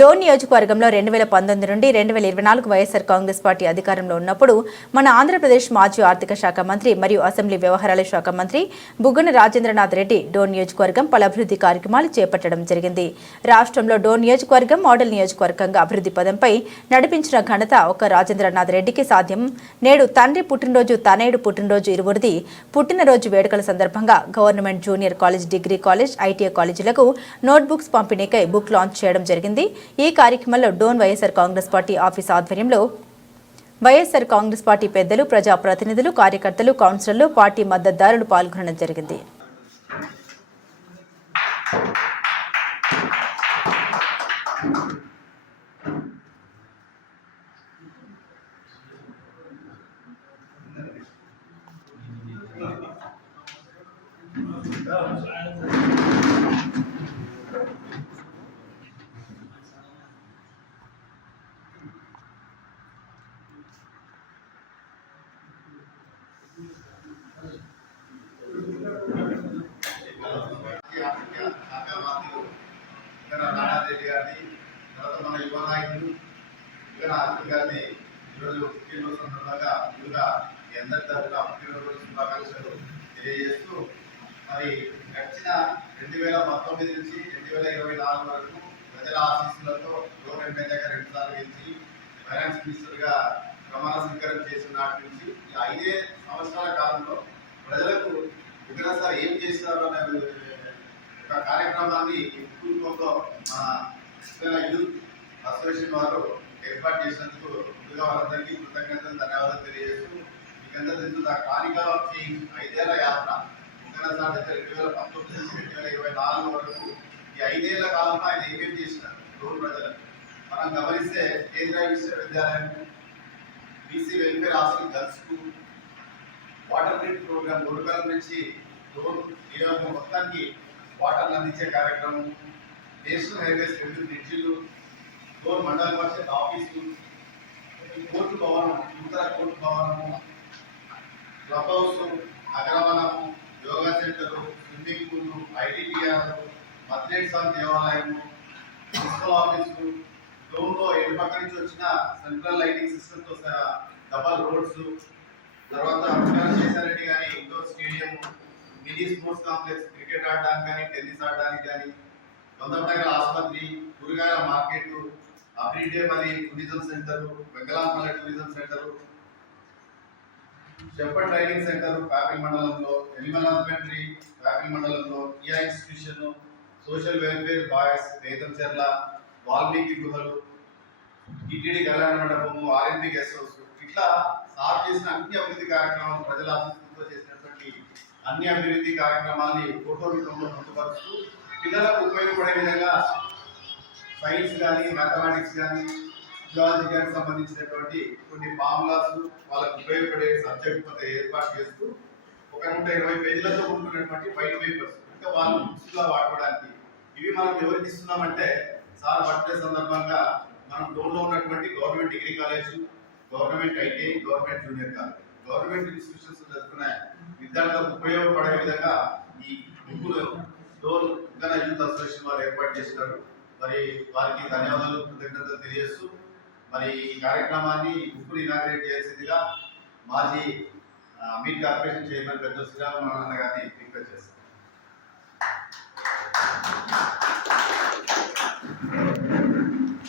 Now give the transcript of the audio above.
డోన్ నియోజకవర్గంలో 2019 నుండి 2024 వైఎస్ఆర్ కాంగ్రెస్ పార్టీ అధికారంలో ఉన్నప్పుడు మన ఆంధ్రప్రదేశ్ మాజీ ఆర్థిక శాఖ మంత్రి మరియు అసెంబ్లీ వ్యవహారాల శాఖ మంత్రి బుగ్గన రాజేంద్రనాథ్ రెడ్డి డోన్ నియోజకవర్గం పలు అభివృద్ధి కార్యక్రమాలు చేపట్టడం జరిగింది. రాష్ట్రంలో డోన్ నియోజకవర్గం మోడల్ నియోజకవర్గంగా అభివృద్ధి పదంపై నడిపించిన ఘనత ఒక్క రాజేంద్రనాథ్ రెడ్డికి సాధ్యం. నేడు తండ్రి పుట్టినరోజు తనయుడు పుట్టినరోజు ఇరువురిది పుట్టినరోజు వేడుకల సందర్భంగా government junior college, degree college, ITI కాలేజీలకు నోట్బుక్స్ పంపిణీకై బుక్ లాంచ్ చేయడం జరిగింది. ఈ కార్యక్రమంలో డోన్ వైఎస్ఆర్ కాంగ్రెస్ పార్టీ ఆఫీస్ ఆధ్వర్యంలో వైఎస్ఆర్ కాంగ్రెస్ పార్టీ పెద్దలు, ప్రజాప్రతినిధులు, కార్యకర్తలు, కౌన్సిలర్లు, పార్టీ మద్దతుదారులు పాల్గొనడం జరిగింది. నానారెడ్డి గారిని, తర్వాత మన యువ నాయకులు గారిని ఈరోజు పుట్టినరోజు సందర్భంగా ముందుగా అందరి తరఫున పుట్టినరోజు శుభాకాంక్షలు తెలియజేస్తూ, మరి గడిచిన 2019 నుంచి 2024 వరకు ప్రజల ఆశీస్సులతో డోన్ ఎమ్మెల్యేగా 2 సార్లు గెలిచి ఫైనాన్స్ మినిస్టర్గా ప్రమాణ స్వీకారం చేసిన నాటి నుంచి ఈ 5 సంవత్సరాల కాలంలో ప్రజలకు ఒకసారి ఏం చేస్తున్నారు అనే ఒక కార్యక్రమాన్ని రూపంలో మన యూత్ అసోసియేషన్ వారు ఏర్పాటు చేసినందుకు ముందుగా వారందరికీ కృతజ్ఞతలు, ధన్యవాదాలు తెలియజేస్తూ, మీకందరూ తెలుసు కానికల్ ఆఫ్ చేంజ్ 5 ఏళ్ల యాత్ర 2019 నుంచి 2024 వరకు ఈ 5 ఏళ్ల కాలంలో ఆయన ఏమేమి చేసినారు డోన్ ప్రజలకు మనం గమనిస్తే కేంద్రీయ విశ్వవిద్యాలయం, BC welfare hostel girls school, water grid programme గురుకులం నుంచి డోన్ నియోజకవర్గం మొత్తానికి వాటర్లు అందించే కార్యక్రమం, నేషనల్ హైవేస్ 2 బ్రిడ్జిలు, డోన్ మండల పరిషత్ ఆఫీసు, కోర్టు భవనం, నూతన కోర్టు భవనము, క్లబ్ హౌస్, అగ్రవనము, yoga centre, swimming pool, ITTR, మద్రేడ్ స్వామి దేవాలయము, మున్సిపల్ ఆఫీసు, డోన్లో ఎటుపక్క నుంచి వచ్చిన సెంట్రల్ లైటింగ్ సిస్టమ్తో డబల్ రోడ్స్, తర్వాత శేషారెడ్డి గారి indoor stadium, mini sports complex, cricket ఆడడానికి కానీ, టెన్నిస్ ఆడడానికి కానీ, వందపటగల ఆసుపత్రి, కూరగాయల market, Abridepalli tourism centre, Vengalampalli tourism centre, shepherd training centre Pyapili మండలంలో, ఎనిమల్ హస్బెండరీ ప్యాపిల్ మండలంలో, ER institution, social welfare boys Betamcherla, Valmiki గుహలు, టీటీడీ కళ్యాణ మండపము, ఆర్ఎంపీ గెస్ట్ హౌస్, ఇట్లా సార్ చేసిన అన్ని అభివృద్ధి కార్యక్రమాలు, ప్రజల ఆశీస్సులతో చేసినటువంటి అన్ని అభివృద్ధి కార్యక్రమాన్ని ఫోటో రూపంలో పొందుపరుస్తూ పిల్లలకు ఉపయోగపడే విధంగా సైన్స్ కానీ, మ్యాథమెటిక్స్ కానీ, జియాలజీ కానీ సంబంధించినటువంటి కొన్ని ఫార్ములాస్ వాళ్ళకు ఉపయోగపడే సబ్జెక్ట్ ఏర్పాటు చేస్తూ ఒక 120 పేజీలతో ఉంటున్నటువంటి వైట్ పేపర్స్ ఇంకా వాళ్ళు బుక్స్గా వాడుకోవడానికి. ఇవి మనం ఎవరికి ఇస్తున్నామంటే సార్ బర్త్డే సందర్భంగా మనం డోన్లో ఉన్నటువంటి government degree college, government ITI, government junior college, government institutions చదువుకునే విద్యార్థులకు ఉపయోగపడే విధంగా ఈ బుక్కులు డోన్ యూత్ అసోసియేషన్ వారు ఏర్పాటు చేసినారు. మరి వారికి ధన్యవాదాలు, కృతజ్ఞతలు తెలియజేస్తూ, మరి ఈ కార్యక్రమాన్ని బుక్కులు ఇనాగ్రేట్ చేసేదిగా మాజీ మీట్ కార్పొరేషన్ చైర్మన్ పెద్ద శ్రీరామ గారిని రిక్వెస్ట్ చేస్తారు.